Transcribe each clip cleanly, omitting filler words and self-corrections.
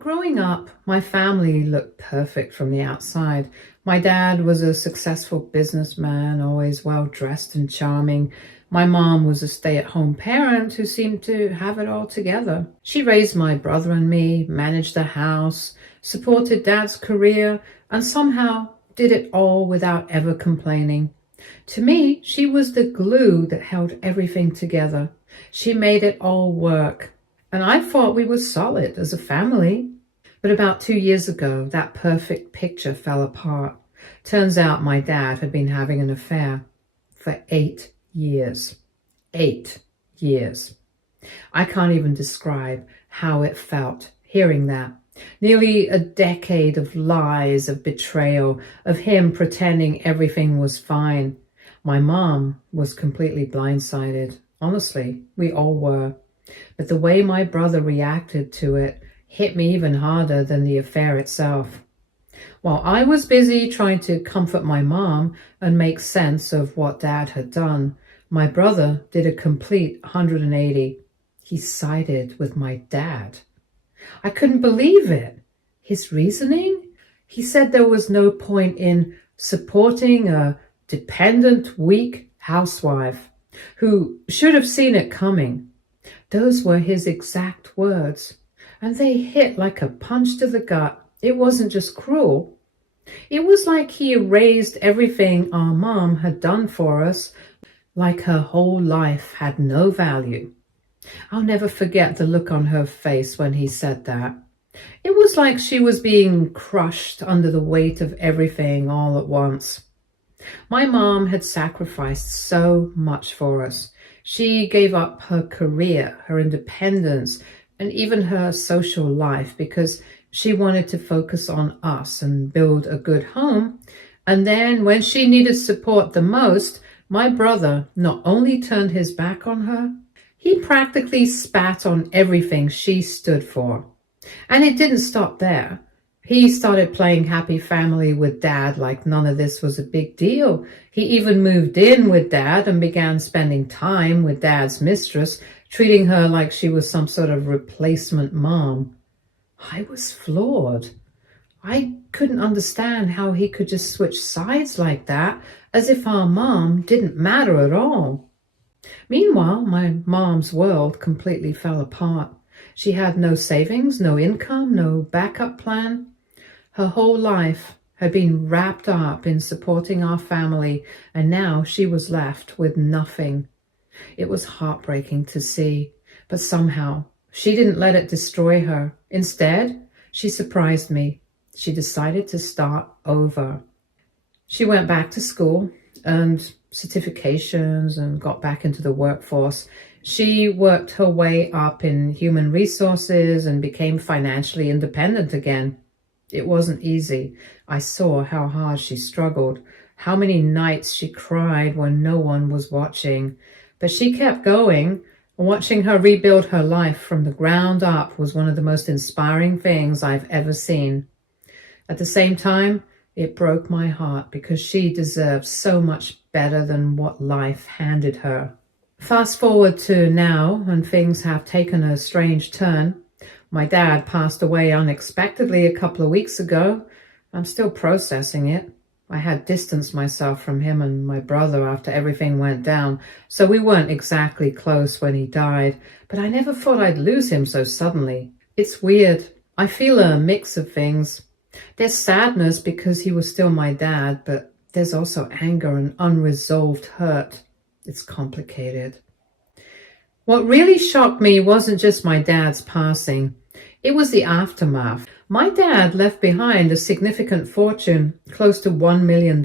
Growing up, my family looked perfect from the outside. My dad was a successful businessman, always well dressed and charming. My mom was a stay-at-home parent who seemed to have it all together. She raised my brother and me, managed the house, supported dad's career, and somehow did it all without ever complaining. To me, she was the glue that held everything together. She made it all work. And I thought we were solid as a family. But about 2 years ago, that perfect picture fell apart. Turns out my dad had been having an affair for 8 years. 8 years. I can't even describe how it felt hearing that. Nearly a decade of lies, of betrayal, of him pretending everything was fine. My mom was completely blindsided. Honestly, we all were. But the way my brother reacted to it hit me even harder than the affair itself. While I was busy trying to comfort my mom and make sense of what dad had done, my brother did a complete 180. He sided with my dad. I couldn't believe it. His reasoning? He said there was no point in supporting a dependent, weak housewife who should have seen it coming. Those were his exact words, and they hit like a punch to the gut. It wasn't just cruel. It was like he erased everything our mom had done for us, like her whole life had no value. I'll never forget the look on her face when he said that. It was like she was being crushed under the weight of everything all at once. My mom had sacrificed so much for us. She gave up her career, her independence, and even her social life because she wanted to focus on us and build a good home. And then when she needed support the most, my brother not only turned his back on her, he practically spat on everything she stood for. And it didn't stop there. He started playing happy family with dad like none of this was a big deal. He even moved in with dad and began spending time with dad's mistress, treating her like she was some sort of replacement mom. I was floored. I couldn't understand how he could just switch sides like that, as if our mom didn't matter at all. Meanwhile, my mom's world completely fell apart. She had no savings, no income, no backup plan. Her whole life had been wrapped up in supporting our family, and now she was left with nothing. It was heartbreaking to see, but somehow she didn't let it destroy her. Instead, she surprised me. She decided to start over. She went back to school, earned certifications, and got back into the workforce. She worked her way up in human resources and became financially independent again. It wasn't easy. I saw how hard she struggled, how many nights she cried when no one was watching. But she kept going. Watching her rebuild her life from the ground up was one of the most inspiring things I've ever seen. At the same time, it broke my heart because she deserved so much better than what life handed her. Fast forward to now, and things have taken a strange turn. My dad passed away unexpectedly a couple of weeks ago. I'm still processing it. I had distanced myself from him and my brother after everything went down, so we weren't exactly close when he died, but I never thought I'd lose him so suddenly. It's weird. I feel a mix of things. There's sadness because he was still my dad, but there's also anger and unresolved hurt. It's complicated. What really shocked me wasn't just my dad's passing. It was the aftermath. My dad left behind a significant fortune, close to $1 million.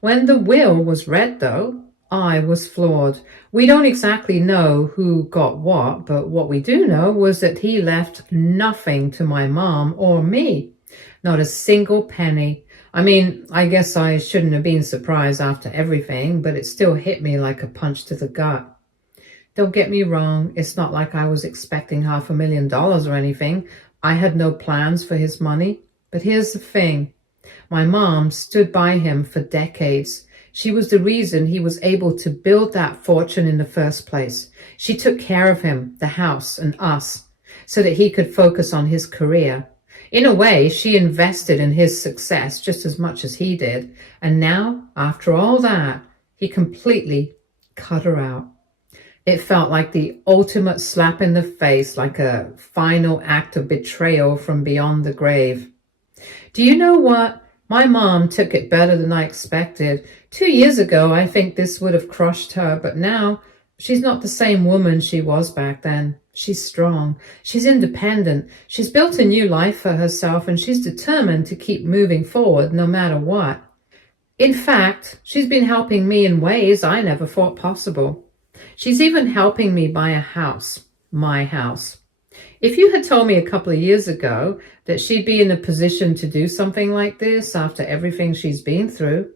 When the will was read, though, I was floored. We don't exactly know who got what, but what we do know was that he left nothing to my mom or me. Not a single penny. I mean, I guess I shouldn't have been surprised after everything, but it still hit me like a punch to the gut. Don't get me wrong, it's not like I was expecting $500,000 or anything. I had no plans for his money. But here's the thing. My mom stood by him for decades. She was the reason he was able to build that fortune in the first place. She took care of him, the house, and us. so that he could focus on his career. In a way, she invested in his success just as much as he did. And now, after all that, he completely cut her out. It felt like the ultimate slap in the face, like a final act of betrayal from beyond the grave. Do you know what? My mom took it better than I expected. 2 years ago, I think this would have crushed her, but now she's not the same woman she was back then. She's strong. She's independent. She's built a new life for herself, and she's determined to keep moving forward no matter what. In fact, she's been helping me in ways I never thought possible. She's even helping me buy a house, my house. If you had told me a couple of years ago that she'd be in a position to do something like this after everything she's been through,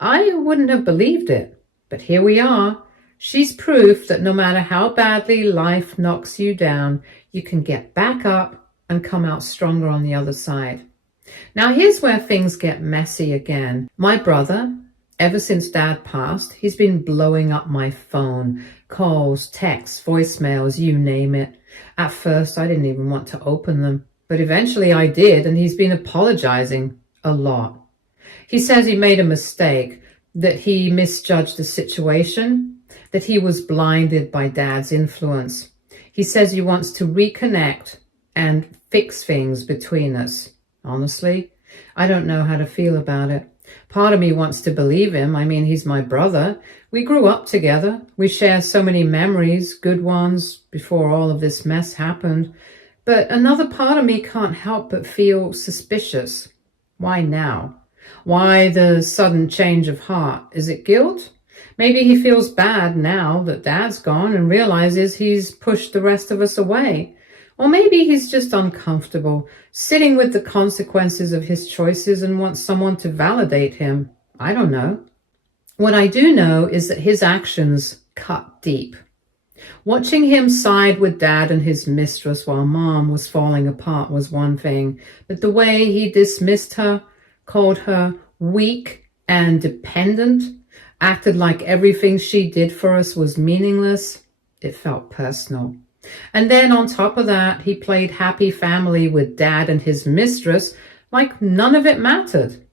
I wouldn't have believed it. But here we are. She's proof that no matter how badly life knocks you down, you can get back up and come out stronger on the other side. Now here's where things get messy again. My brother, ever since Dad passed, he's been blowing up my phone. Calls, texts, voicemails, you name it. At first, I didn't even want to open them. But eventually I did, and he's been apologizing a lot. He says he made a mistake, that he misjudged the situation, that he was blinded by Dad's influence. He says he wants to reconnect and fix things between us. Honestly, I don't know how to feel about it. Part of me wants to believe him. I mean, he's my brother. We grew up together. We share so many memories, good ones, before all of this mess happened. But another part of me can't help but feel suspicious. Why now? Why the sudden change of heart? Is it guilt? Maybe he feels bad now that Dad's gone and realizes he's pushed the rest of us away. Or maybe he's just uncomfortable, sitting with the consequences of his choices and wants someone to validate him. I don't know. What I do know is that his actions cut deep. Watching him side with Dad and his mistress while Mom was falling apart was one thing, but the way he dismissed her, called her weak and dependent, acted like everything she did for us was meaningless, it felt personal. And then on top of that, he played happy family with Dad and his mistress like none of it mattered.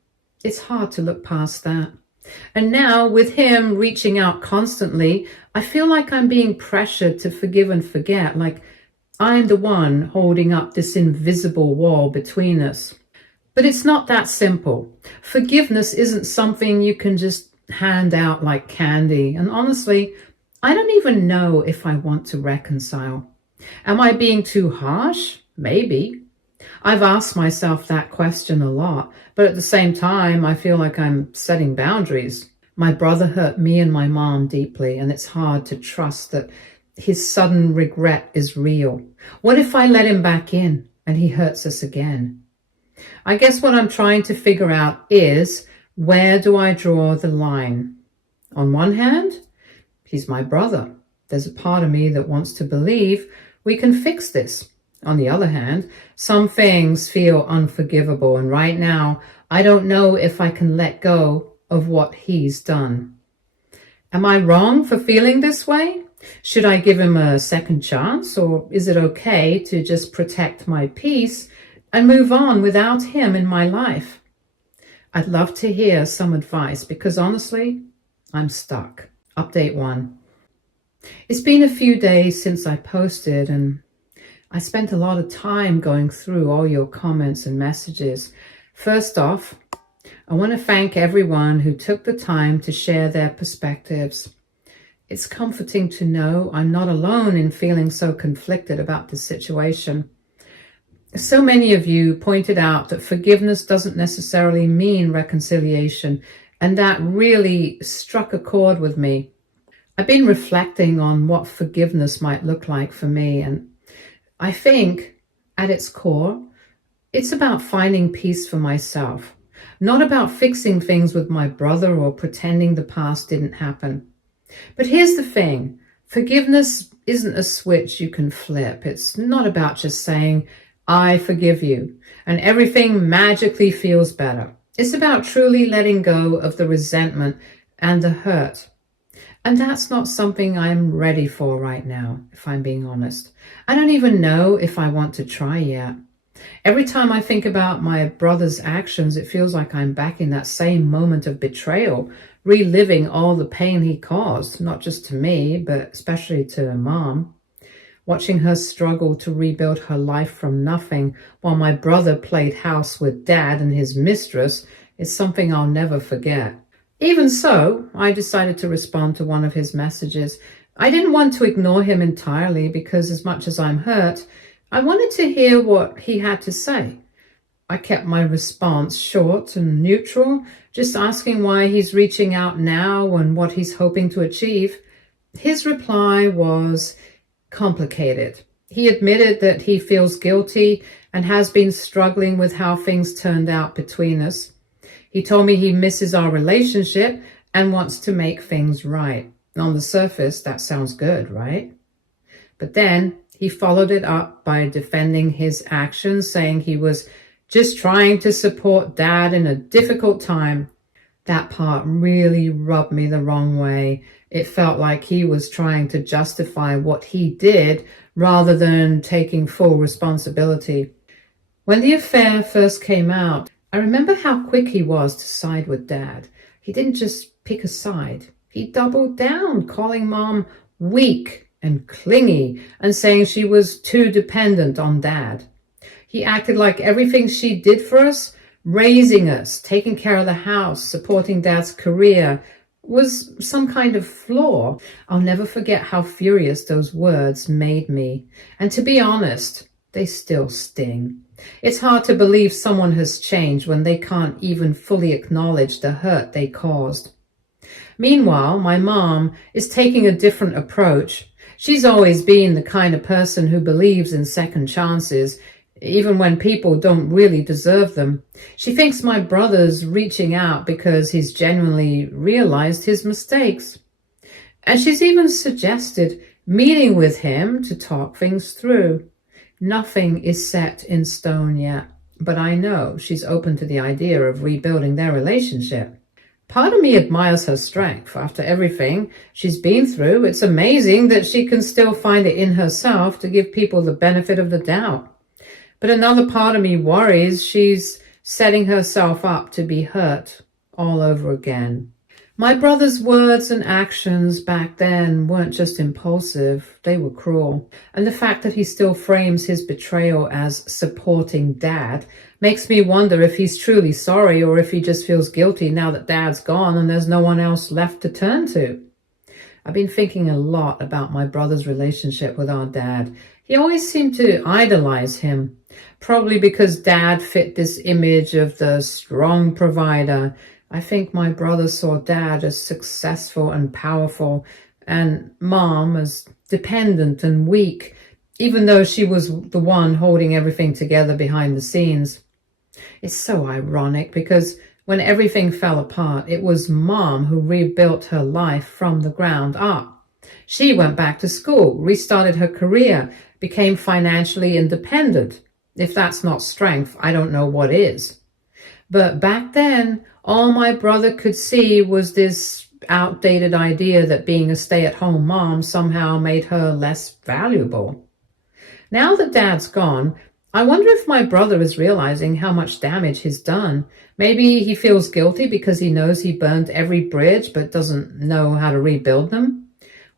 It's hard to look past that. And now, with him reaching out constantly, I feel like I'm being pressured to forgive and forget, like I'm the one holding up this invisible wall between us. But it's not that simple. Forgiveness isn't something you can just hand out like candy. And honestly, I don't even know if I want to reconcile. Am I being too harsh? Maybe. I've asked myself that question a lot, but at the same time, I feel like I'm setting boundaries. My brother hurt me and my mom deeply, and it's hard to trust that his sudden regret is real. What if I let him back in and he hurts us again? I guess what I'm trying to figure out is, where do I draw the line? On one hand, he's my brother. There's a part of me that wants to believe we can fix this. On the other hand, some things feel unforgivable, and right now, I don't know if I can let go of what he's done. Am I wrong for feeling this way? Should I give him a second chance, or is it okay to just protect my peace and move on without him in my life? I'd love to hear some advice because honestly, I'm stuck. Update 1. It's been a few days since I posted, and I spent a lot of time going through all your comments and messages. First off, I want to thank everyone who took the time to share their perspectives. It's comforting to know I'm not alone in feeling so conflicted about this situation. So many of you pointed out that forgiveness doesn't necessarily mean reconciliation, and that really struck a chord with me. I've been reflecting on what forgiveness might look like for me, and I think at its core, it's about finding peace for myself, not about fixing things with my brother or pretending the past didn't happen. But here's the thing, forgiveness isn't a switch you can flip. It's not about just saying, I forgive you, and everything magically feels better. It's about truly letting go of the resentment and the hurt. And that's not something I'm ready for right now, if I'm being honest. I don't even know if I want to try yet. Every time I think about my brother's actions, it feels like I'm back in that same moment of betrayal, reliving all the pain he caused, not just to me, but especially to Mom. Watching her struggle to rebuild her life from nothing while my brother played house with Dad and his mistress is something I'll never forget. Even so, I decided to respond to one of his messages. I didn't want to ignore him entirely because as much as I'm hurt, I wanted to hear what he had to say. I kept my response short and neutral, just asking why he's reaching out now and what he's hoping to achieve. His reply was complicated. He admitted that he feels guilty and has been struggling with how things turned out between us. He told me he misses our relationship and wants to make things right. On the surface, that sounds good, right? But then he followed it up by defending his actions, saying he was just trying to support Dad in a difficult time. That part really rubbed me the wrong way. It felt like he was trying to justify what he did rather than taking full responsibility. When the affair first came out, I remember how quick he was to side with Dad. He didn't just pick a side. He doubled down, calling Mom weak and clingy and saying she was too dependent on Dad. He acted like everything she did for us, raising us, taking care of the house, supporting Dad's career, was some kind of flaw. I'll never forget how furious those words made me. And to be honest, they still sting. It's hard to believe someone has changed when they can't even fully acknowledge the hurt they caused. Meanwhile, my mom is taking a different approach. She's always been the kind of person who believes in second chances, even when people don't really deserve them. She thinks my brother's reaching out because he's genuinely realized his mistakes. And she's even suggested meeting with him to talk things through. Nothing is set in stone yet, but I know she's open to the idea of rebuilding their relationship. Part of me admires her strength. After everything she's been through, it's amazing that she can still find it in herself to give people the benefit of the doubt. But another part of me worries she's setting herself up to be hurt all over again. My brother's words and actions back then weren't just impulsive, they were cruel. And the fact that he still frames his betrayal as supporting Dad makes me wonder if he's truly sorry or if he just feels guilty now that Dad's gone and there's no one else left to turn to. I've been thinking a lot about my brother's relationship with our dad. He always seemed to idolize him, probably because Dad fit this image of the strong provider. I think my brother saw Dad as successful and powerful, and Mom as dependent and weak, even though she was the one holding everything together behind the scenes. It's so ironic because when everything fell apart, it was Mom who rebuilt her life from the ground up. She went back to school, restarted her career, became financially independent. If that's not strength, I don't know what is. But back then, all my brother could see was this outdated idea that being a stay-at-home mom somehow made her less valuable. Now that Dad's gone, I wonder if my brother is realizing how much damage he's done. Maybe he feels guilty because he knows he burned every bridge but doesn't know how to rebuild them.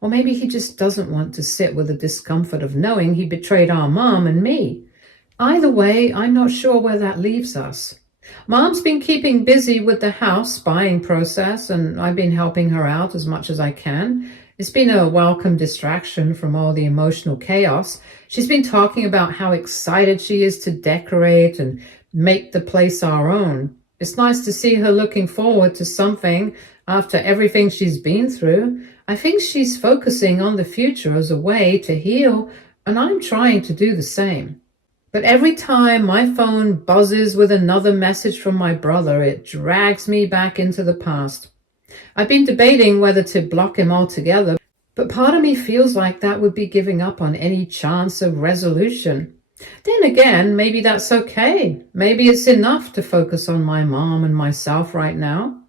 Or maybe he just doesn't want to sit with the discomfort of knowing he betrayed our mom and me. Either way, I'm not sure where that leaves us. Mom's been keeping busy with the house buying process, and I've been helping her out as much as I can. It's been a welcome distraction from all the emotional chaos. She's been talking about how excited she is to decorate and make the place our own. It's nice to see her looking forward to something after everything she's been through. I think she's focusing on the future as a way to heal, and I'm trying to do the same. But every time my phone buzzes with another message from my brother, it drags me back into the past. I've been debating whether to block him altogether, but part of me feels like that would be giving up on any chance of resolution. Then again, maybe that's okay. Maybe it's enough to focus on my mom and myself right now.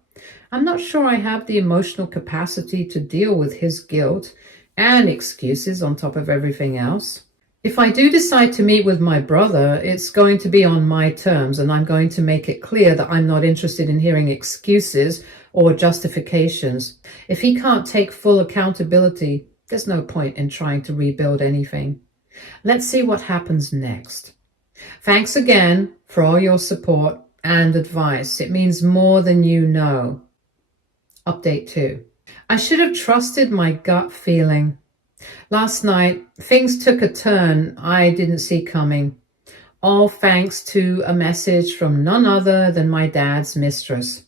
I'm not sure I have the emotional capacity to deal with his guilt and excuses on top of everything else. If I do decide to meet with my brother, it's going to be on my terms, and I'm going to make it clear that I'm not interested in hearing excuses or justifications. If he can't take full accountability, there's no point in trying to rebuild anything. Let's see what happens next. Thanks again for all your support and advice. It means more than you know. Update 2. I should have trusted my gut feeling. Last night, things took a turn I didn't see coming. All thanks to a message from none other than my dad's mistress.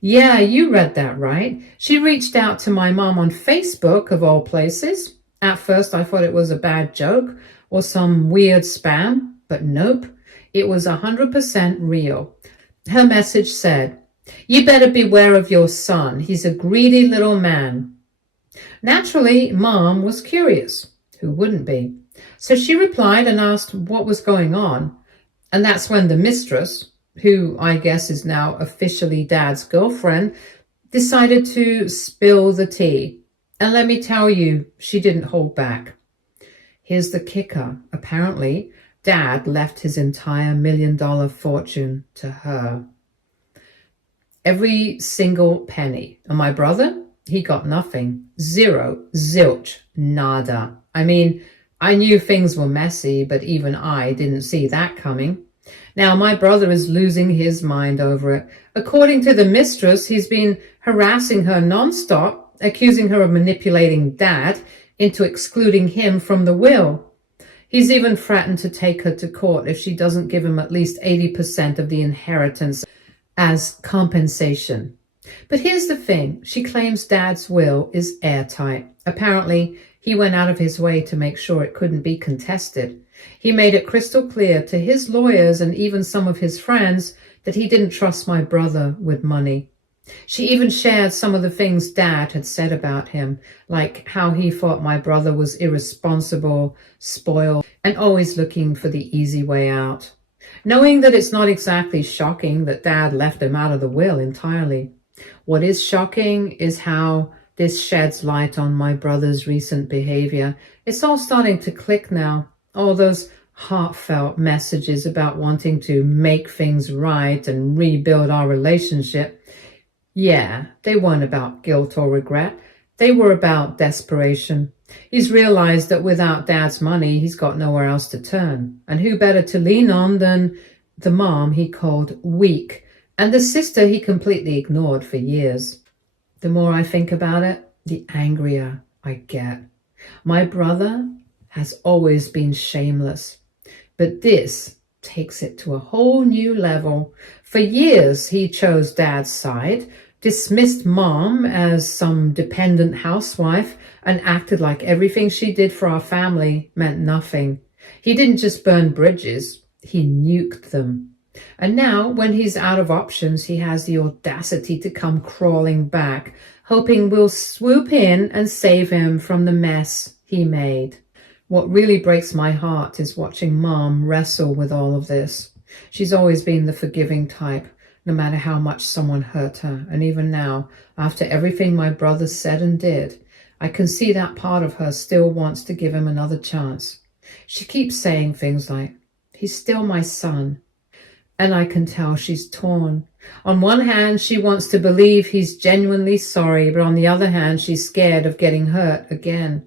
Yeah, you read that right. She reached out to my mom on Facebook, of all places. At first, I thought it was a bad joke or some weird spam, but nope, it was 100% real. Her message said, "You better beware of your son. He's a greedy little man." Naturally, Mom was curious. Who wouldn't be? So she replied and asked what was going on. And that's when the mistress, who I guess is now officially Dad's girlfriend, decided to spill the tea. And let me tell you, she didn't hold back. Here's the kicker. Apparently, Dad left his entire $1 million fortune to her. Every single penny. And my brother? He got nothing. Zero. Zilch. Nada. I mean, I knew things were messy, but even I didn't see that coming. Now, my brother is losing his mind over it. According to the mistress, he's been harassing her nonstop, accusing her of manipulating Dad into excluding him from the will. He's even threatened to take her to court if she doesn't give him at least 80% of the inheritance as compensation. But here's the thing. She claims Dad's will is airtight. Apparently, he went out of his way to make sure it couldn't be contested. He made it crystal clear to his lawyers and even some of his friends that he didn't trust my brother with money. She even shared some of the things Dad had said about him, like how he thought my brother was irresponsible, spoiled, and always looking for the easy way out. Knowing that it's not exactly shocking that Dad left him out of the will entirely. What is shocking is how this sheds light on my brother's recent behavior. It's all starting to click now. All those heartfelt messages about wanting to make things right and rebuild our relationship. Yeah, they weren't about guilt or regret. They were about desperation. He's realized that without Dad's money, he's got nowhere else to turn. And who better to lean on than the mom he called weak, and the sister he completely ignored for years. The more I think about it, the angrier I get. My brother has always been shameless, but this takes it to a whole new level. For years, he chose Dad's side, dismissed Mom as some dependent housewife, and acted like everything she did for our family meant nothing. He didn't just burn bridges, he nuked them. And now, when he's out of options, he has the audacity to come crawling back, hoping we'll swoop in and save him from the mess he made. What really breaks my heart is watching Mom wrestle with all of this. She's always been the forgiving type, no matter how much someone hurt her. And even now, after everything my brother said and did, I can see that part of her still wants to give him another chance. She keeps saying things like, "He's still my son." And I can tell she's torn. On one hand, she wants to believe he's genuinely sorry, but on the other hand, she's scared of getting hurt again.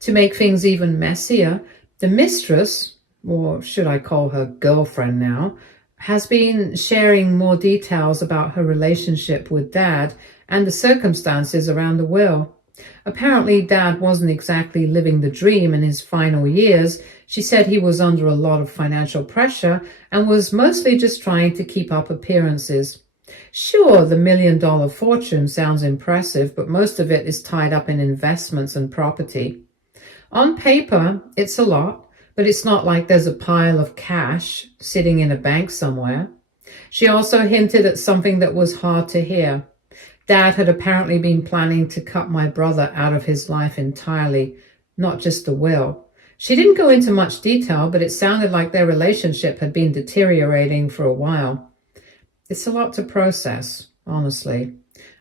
To make things even messier, the mistress, or should I call her girlfriend now, has been sharing more details about her relationship with Dad and the circumstances around the will. Apparently, Dad wasn't exactly living the dream in his final years. She said he was under a lot of financial pressure and was mostly just trying to keep up appearances. Sure, the $1 million fortune sounds impressive, but most of it is tied up in investments and property. On paper, it's a lot, but it's not like there's a pile of cash sitting in a bank somewhere. She also hinted at something that was hard to hear. Dad had apparently been planning to cut my brother out of his life entirely, not just the will. She didn't go into much detail, but it sounded like their relationship had been deteriorating for a while. It's a lot to process, honestly.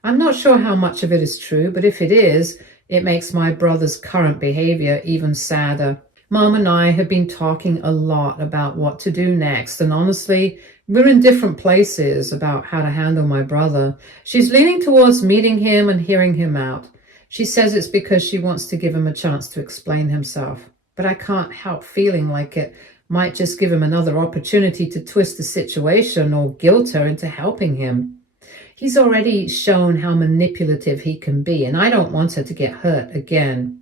I'm not sure how much of it is true, but if it is, it makes my brother's current behavior even sadder. Mom and I have been talking a lot about what to do next, and honestly, we're in different places about how to handle my brother. She's leaning towards meeting him and hearing him out. She says it's because she wants to give him a chance to explain himself. But I can't help feeling like it might just give him another opportunity to twist the situation or guilt her into helping him. He's already shown how manipulative he can be, and I don't want her to get hurt again.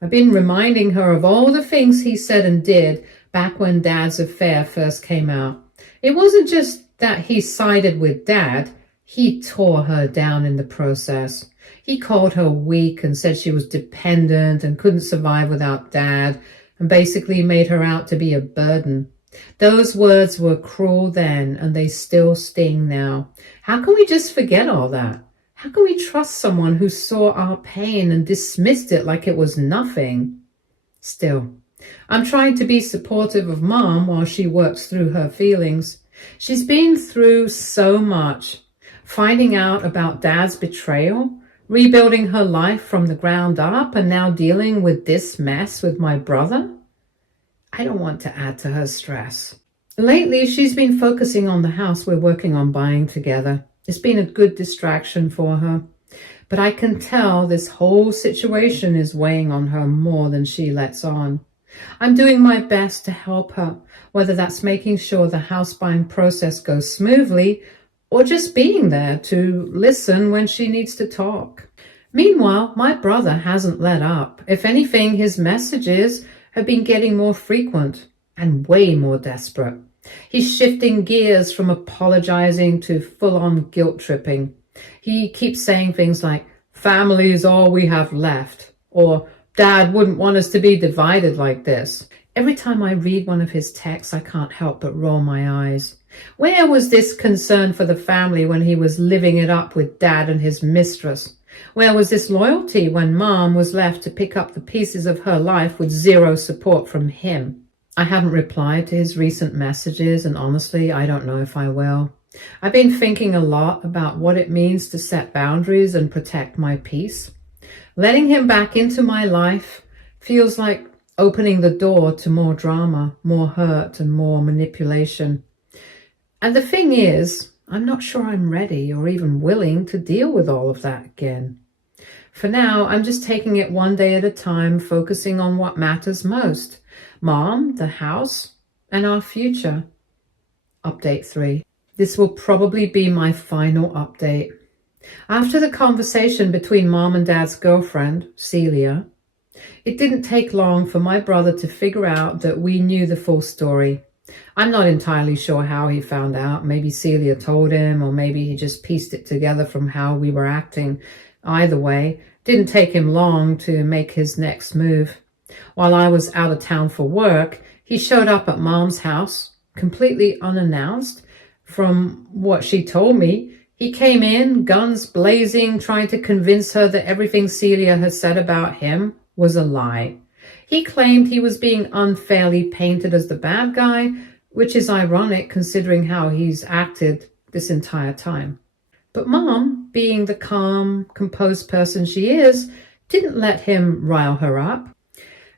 I've been reminding her of all the things he said and did back when Dad's affair first came out. It wasn't just that he sided with Dad, he tore her down in the process. He called her weak and said she was dependent and couldn't survive without Dad, and basically made her out to be a burden. Those words were cruel then, and they still sting now. How can we just forget all that? How can we trust someone who saw our pain and dismissed it like it was nothing? Still, I'm trying to be supportive of Mom while she works through her feelings. She's been through so much. Finding out about Dad's betrayal, rebuilding her life from the ground up, and now dealing with this mess with my brother. I don't want to add to her stress. Lately, she's been focusing on the house we're working on buying together. It's been a good distraction for her. But I can tell this whole situation is weighing on her more than she lets on. I'm doing my best to help her, whether that's making sure the house buying process goes smoothly or just being there to listen when she needs to talk. Meanwhile, my brother hasn't let up. If anything, his messages have been getting more frequent and way more desperate. He's shifting gears from apologizing to full-on guilt-tripping. He keeps saying things like, "Family is all we have left," or "Dad wouldn't want us to be divided like this." Every time I read one of his texts, I can't help but roll my eyes. Where was this concern for the family when he was living it up with Dad and his mistress? Where was this loyalty when Mom was left to pick up the pieces of her life with zero support from him? I haven't replied to his recent messages, and honestly, I don't know if I will. I've been thinking a lot about what it means to set boundaries and protect my peace. Letting him back into my life feels like opening the door to more drama, more hurt, and more manipulation. And the thing is, I'm not sure I'm ready or even willing to deal with all of that again. For now, I'm just taking it one day at a time, focusing on what matters most. Mom, the house, and our future. Update 3. This will probably be my final update. After the conversation between Mom and Dad's girlfriend, Celia, it didn't take long for my brother to figure out that we knew the full story. I'm not entirely sure how he found out. Maybe Celia told him, or maybe he just pieced it together from how we were acting. Either way, it didn't take him long to make his next move. While I was out of town for work, he showed up at Mom's house, completely unannounced. From what she told me, he came in, guns blazing, trying to convince her that everything Celia had said about him was a lie. He claimed he was being unfairly painted as the bad guy, which is ironic considering how he's acted this entire time. But Mom, being the calm, composed person she is, didn't let him rile her up.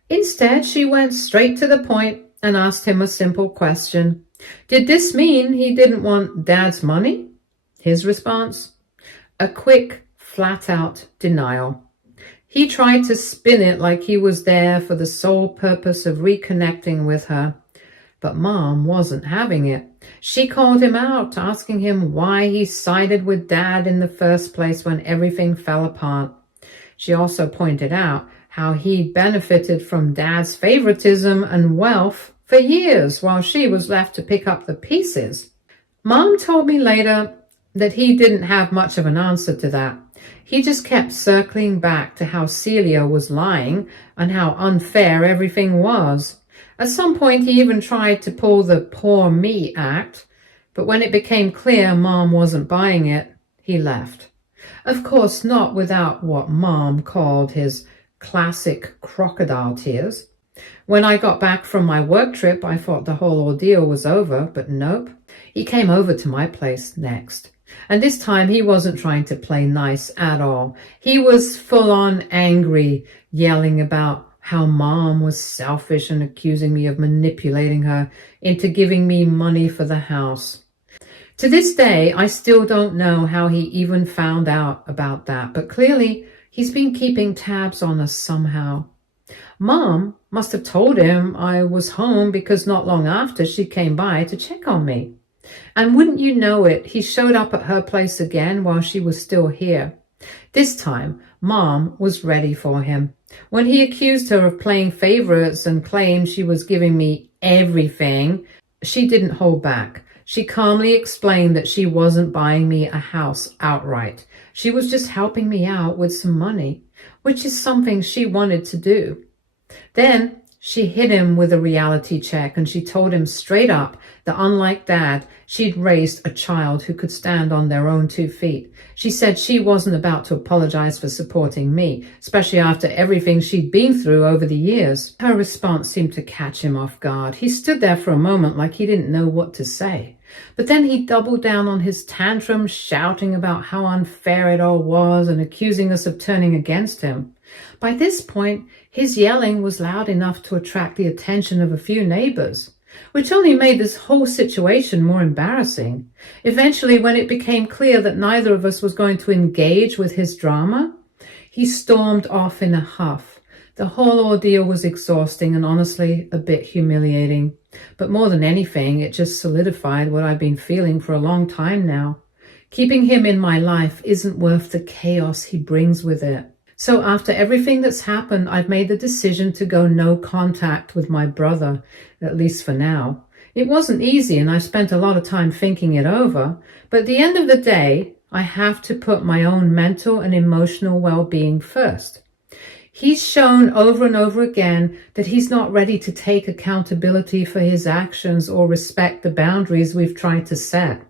Instead, she went straight to the point and asked him a simple question. Did this mean he didn't want Dad's money? His response? A quick, flat-out denial. He tried to spin it like he was there for the sole purpose of reconnecting with her. But Mom wasn't having it. She called him out, asking him why he sided with Dad in the first place when everything fell apart. She also pointed out how he benefited from Dad's favoritism and wealth for years while she was left to pick up the pieces. Mom told me later that he didn't have much of an answer to that. He just kept circling back to how Celia was lying and how unfair everything was. At some point, he even tried to pull the poor me act, but when it became clear Mom wasn't buying it, he left. Of course, not without what Mom called his classic crocodile tears. When I got back from my work trip, I thought the whole ordeal was over, but nope. He came over to my place next. And this time he wasn't trying to play nice at all. He was full on angry, yelling about how mom was selfish and accusing me of manipulating her into giving me money for the house. To this day, I still don't know how he even found out about that, but clearly he's been keeping tabs on us somehow. Mom must have told him I was home because not long after she came by to check on me. And wouldn't you know it, he showed up at her place again while she was still here. This time, Mom was ready for him. When he accused her of playing favorites and claimed she was giving me everything, she didn't hold back. She calmly explained that she wasn't buying me a house outright. She was just helping me out with some money, which is something she wanted to do. Then she hit him with a reality check, and she told him straight up that unlike Dad, she'd raised a child who could stand on their own 2 feet. She said she wasn't about to apologize for supporting me, especially after everything she'd been through over the years. Her response seemed to catch him off guard. He stood there for a moment like he didn't know what to say. But then he doubled down on his tantrum, shouting about how unfair it all was and accusing us of turning against him. By this point, his yelling was loud enough to attract the attention of a few neighbors, which only made this whole situation more embarrassing. Eventually, when it became clear that neither of us was going to engage with his drama, he stormed off in a huff. The whole ordeal was exhausting and honestly a bit humiliating. But more than anything, it just solidified what I've been feeling for a long time now. Keeping him in my life isn't worth the chaos he brings with it. So after everything that's happened, I've made the decision to go no contact with my brother, at least for now. It wasn't easy and I spent a lot of time thinking it over, but at the end of the day, I have to put my own mental and emotional well-being first. He's shown over and over again that he's not ready to take accountability for his actions or respect the boundaries we've tried to set.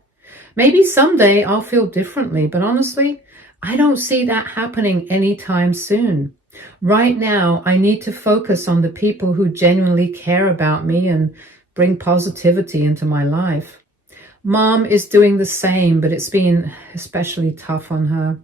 Maybe someday I'll feel differently, but honestly, I don't see that happening anytime soon. Right now, I need to focus on the people who genuinely care about me and bring positivity into my life. Mom is doing the same, but it's been especially tough on her.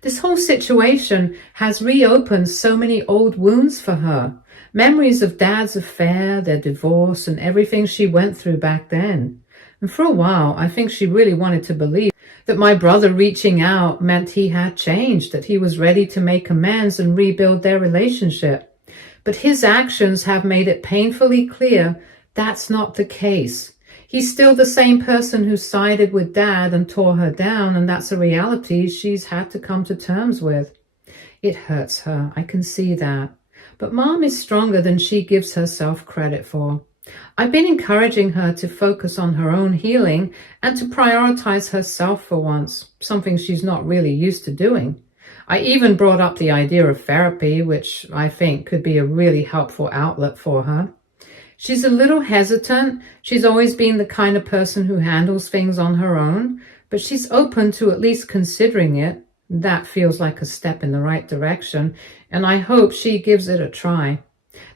This whole situation has reopened so many old wounds for her. Memories of Dad's affair, their divorce, and everything she went through back then. And for a while, I think she really wanted to believe that my brother reaching out meant he had changed, that he was ready to make amends and rebuild their relationship. But his actions have made it painfully clear that's not the case. He's still the same person who sided with Dad and tore her down, and that's a reality she's had to come to terms with. It hurts her, I can see that. But Mom is stronger than she gives herself credit for. I've been encouraging her to focus on her own healing and to prioritize herself for once, something she's not really used to doing. I even brought up the idea of therapy, which I think could be a really helpful outlet for her. She's a little hesitant. She's always been the kind of person who handles things on her own, but she's open to at least considering it. That feels like a step in the right direction, and I hope she gives it a try.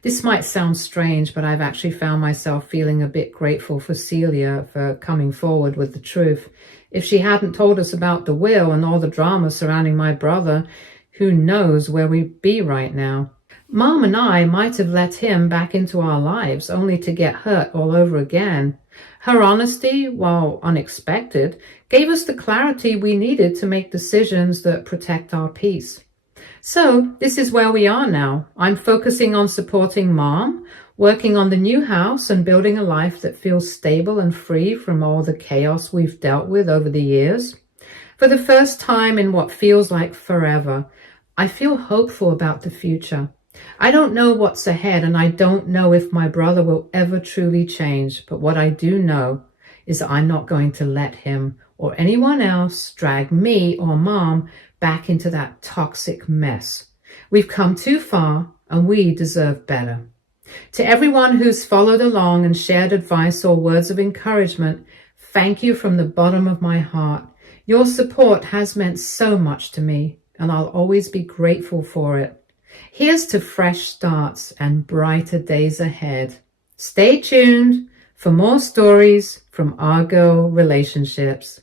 This might sound strange, but I've actually found myself feeling a bit grateful for Celia for coming forward with the truth. If she hadn't told us about the will and all the drama surrounding my brother, who knows where we'd be right now. Mom and I might have let him back into our lives only to get hurt all over again. Her honesty, while unexpected, gave us the clarity we needed to make decisions that protect our peace. So this is where we are now. I'm focusing on supporting Mom, working on the new house and building a life that feels stable and free from all the chaos we've dealt with over the years. For the first time in what feels like forever, I feel hopeful about the future. I don't know what's ahead, and I don't know if my brother will ever truly change, but what I do know is that I'm not going to let him or anyone else drag me or Mom back into that toxic mess. We've come too far, and we deserve better. To everyone who's followed along and shared advice or words of encouragement, thank you from the bottom of my heart. Your support has meant so much to me, and I'll always be grateful for it. Here's to fresh starts and brighter days ahead. Stay tuned for more stories from our girl relationships.